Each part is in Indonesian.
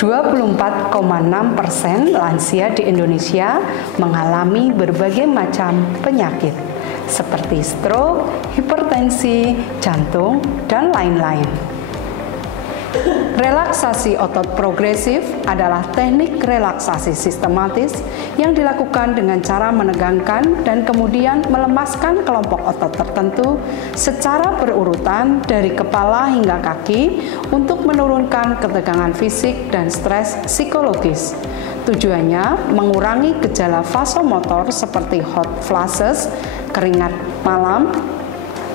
24,6% lansia di Indonesia mengalami berbagai macam penyakit seperti stroke, hipertensi, jantung, dan lain-lain. Relaksasi otot progresif adalah teknik relaksasi sistematis yang dilakukan dengan cara menegangkan dan kemudian melemaskan kelompok otot tertentu secara berurutan dari kepala hingga kaki untuk menurunkan ketegangan fisik dan stres psikologis. Tujuannya mengurangi gejala vasomotor seperti hot flashes, keringat malam,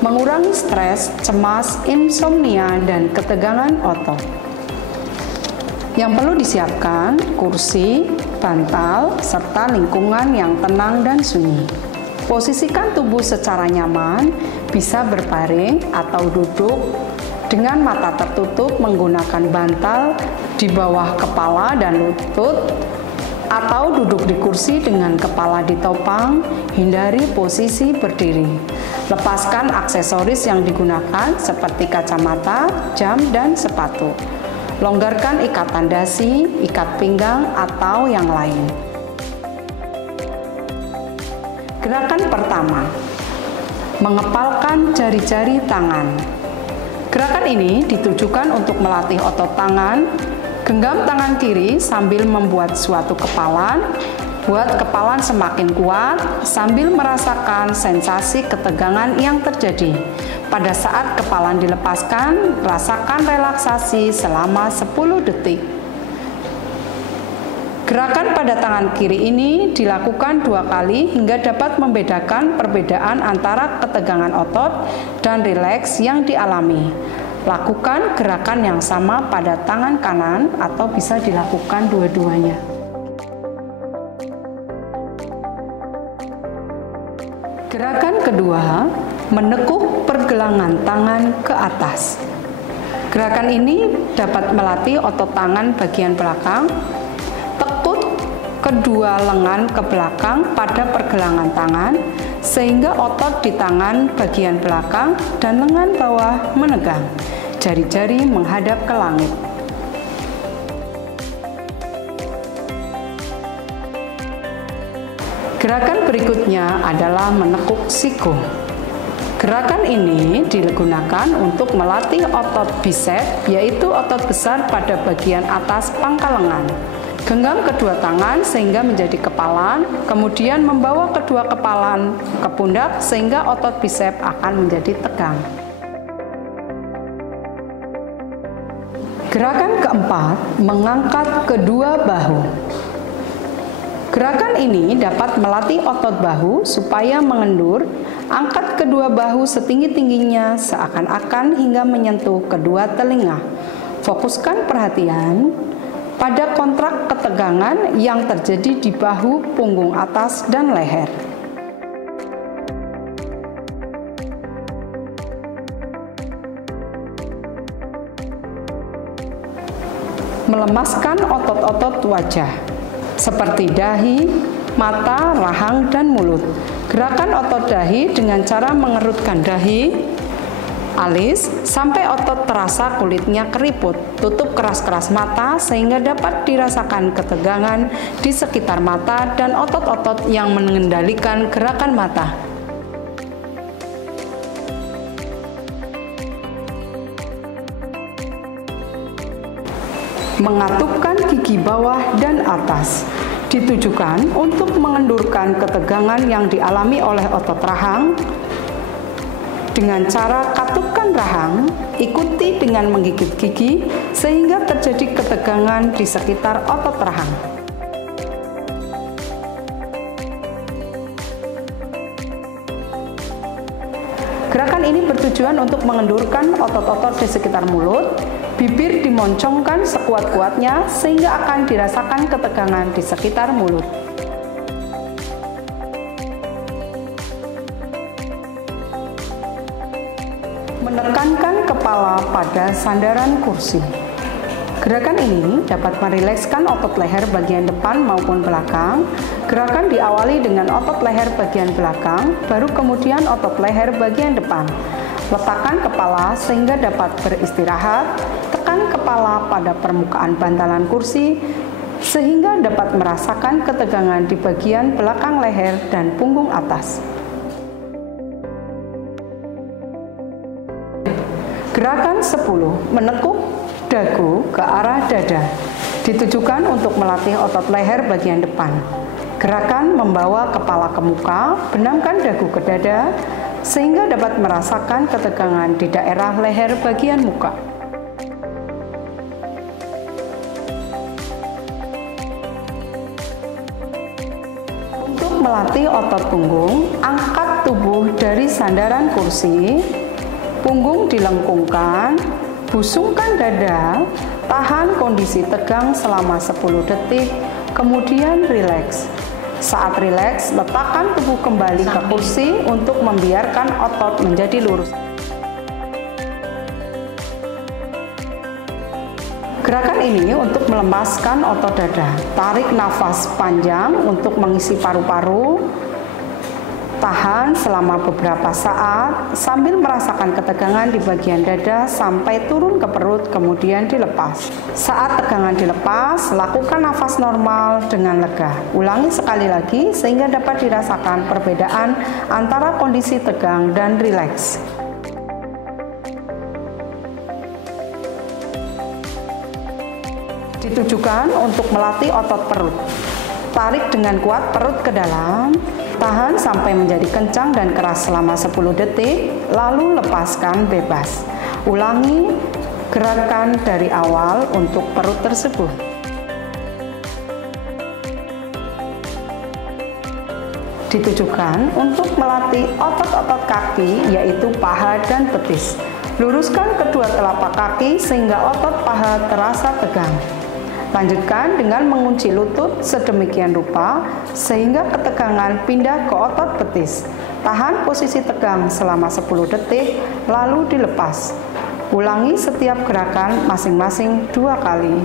mengurangi stres, cemas, insomnia, dan ketegangan otot. Yang perlu disiapkan kursi, bantal, serta lingkungan yang tenang dan sunyi. Posisikan tubuh secara nyaman, bisa berbaring atau duduk dengan mata tertutup menggunakan bantal di bawah kepala dan lutut, atau duduk di kursi dengan kepala ditopang. Hindari posisi berdiri. Lepaskan aksesoris yang digunakan seperti kacamata, jam, dan sepatu. Longgarkan ikatan dasi, ikat pinggang, atau yang lain. Gerakan pertama, mengepalkan jari-jari tangan. Gerakan ini ditujukan untuk melatih otot tangan. Genggam tangan kiri sambil membuat suatu kepalan. Buat kepalan semakin kuat sambil merasakan sensasi ketegangan yang terjadi. Pada saat kepalan dilepaskan, rasakan relaksasi selama 10 detik. Gerakan pada tangan kiri ini dilakukan 2 kali hingga dapat membedakan perbedaan antara ketegangan otot dan rileks yang dialami. Lakukan gerakan yang sama pada tangan kanan atau bisa dilakukan dua-duanya. Gerakan kedua, menekuk pergelangan tangan ke atas. Gerakan ini dapat melatih otot tangan bagian belakang. Tekuk kedua lengan ke belakang pada pergelangan tangan, sehingga otot di tangan bagian belakang dan lengan bawah menegang. Jari-jari menghadap ke langit. Gerakan berikutnya adalah menekuk siku. Gerakan ini digunakan untuk melatih otot bisep, yaitu otot besar pada bagian atas pangkal lengan. Genggam kedua tangan sehingga menjadi kepalan, kemudian membawa kedua kepalan ke pundak sehingga otot bisep akan menjadi tegang. Gerakan keempat, mengangkat kedua bahu. Gerakan ini dapat melatih otot bahu supaya mengendur. Angkat kedua bahu setinggi-tingginya seakan-akan hingga menyentuh kedua telinga. Fokuskan perhatian pada kontrak ketegangan yang terjadi di bahu, punggung atas, dan leher. Melemaskan otot-otot wajah seperti dahi, mata, rahang, dan mulut. Gerakan otot dahi dengan cara mengerutkan dahi, alis, sampai otot terasa kulitnya keriput. Tutup keras-keras mata sehingga dapat dirasakan ketegangan di sekitar mata dan otot-otot yang mengendalikan gerakan mata. Mengatupkan gigi bawah dan atas ditujukan untuk mengendurkan ketegangan yang dialami oleh otot rahang. Dengan cara katupkan rahang, ikuti dengan menggigit gigi sehingga terjadi ketegangan di sekitar otot rahang. Gerakan ini bertujuan untuk mengendurkan otot-otot di sekitar mulut. Bibir dimoncongkan sekuat-kuatnya sehingga akan dirasakan ketegangan di sekitar mulut. Menekankan kepala pada sandaran kursi. Gerakan ini dapat merilekskan otot leher bagian depan maupun belakang. Gerakan diawali dengan otot leher bagian belakang, baru kemudian otot leher bagian depan. Letakkan kepala sehingga dapat beristirahat. Tekan kepala kepala pada permukaan bantalan kursi sehingga dapat merasakan ketegangan di bagian belakang leher dan punggung atas. Gerakan 10. Menekuk dagu ke arah dada. Ditujukan untuk melatih otot leher bagian depan. Gerakan membawa kepala ke muka, benamkan dagu ke dada, sehingga dapat merasakan ketegangan di daerah leher bagian muka. Untuk melatih otot punggung, angkat tubuh dari sandaran kursi, punggung dilengkungkan, busungkan dada, tahan kondisi tegang selama 10 detik, kemudian rileks. Saat rileks, letakkan tubuh kembali ke kursi untuk membiarkan otot menjadi lurus. Gerakan ini untuk melepaskan otot dada. Tarik nafas panjang untuk mengisi paru-paru. Tahan selama beberapa saat sambil merasakan ketegangan di bagian dada sampai turun ke perut, kemudian dilepas. Saat tegangan dilepas, lakukan nafas normal dengan lega. Ulangi sekali lagi sehingga dapat dirasakan perbedaan antara kondisi tegang dan rileks. Ditujukan untuk melatih otot perut. Tarik dengan kuat perut ke dalam, tahan sampai menjadi kencang dan keras selama 10 detik, lalu lepaskan bebas. Ulangi gerakan dari awal untuk perut tersebut. Ditujukan untuk melatih otot-otot kaki, yaitu paha dan betis. Luruskan kedua telapak kaki sehingga otot paha terasa tegang. Lanjutkan dengan mengunci lutut sedemikian rupa sehingga ketegangan pindah ke otot betis. Tahan posisi tegang selama 10 detik, lalu dilepas. Ulangi setiap gerakan masing-masing 2 kali.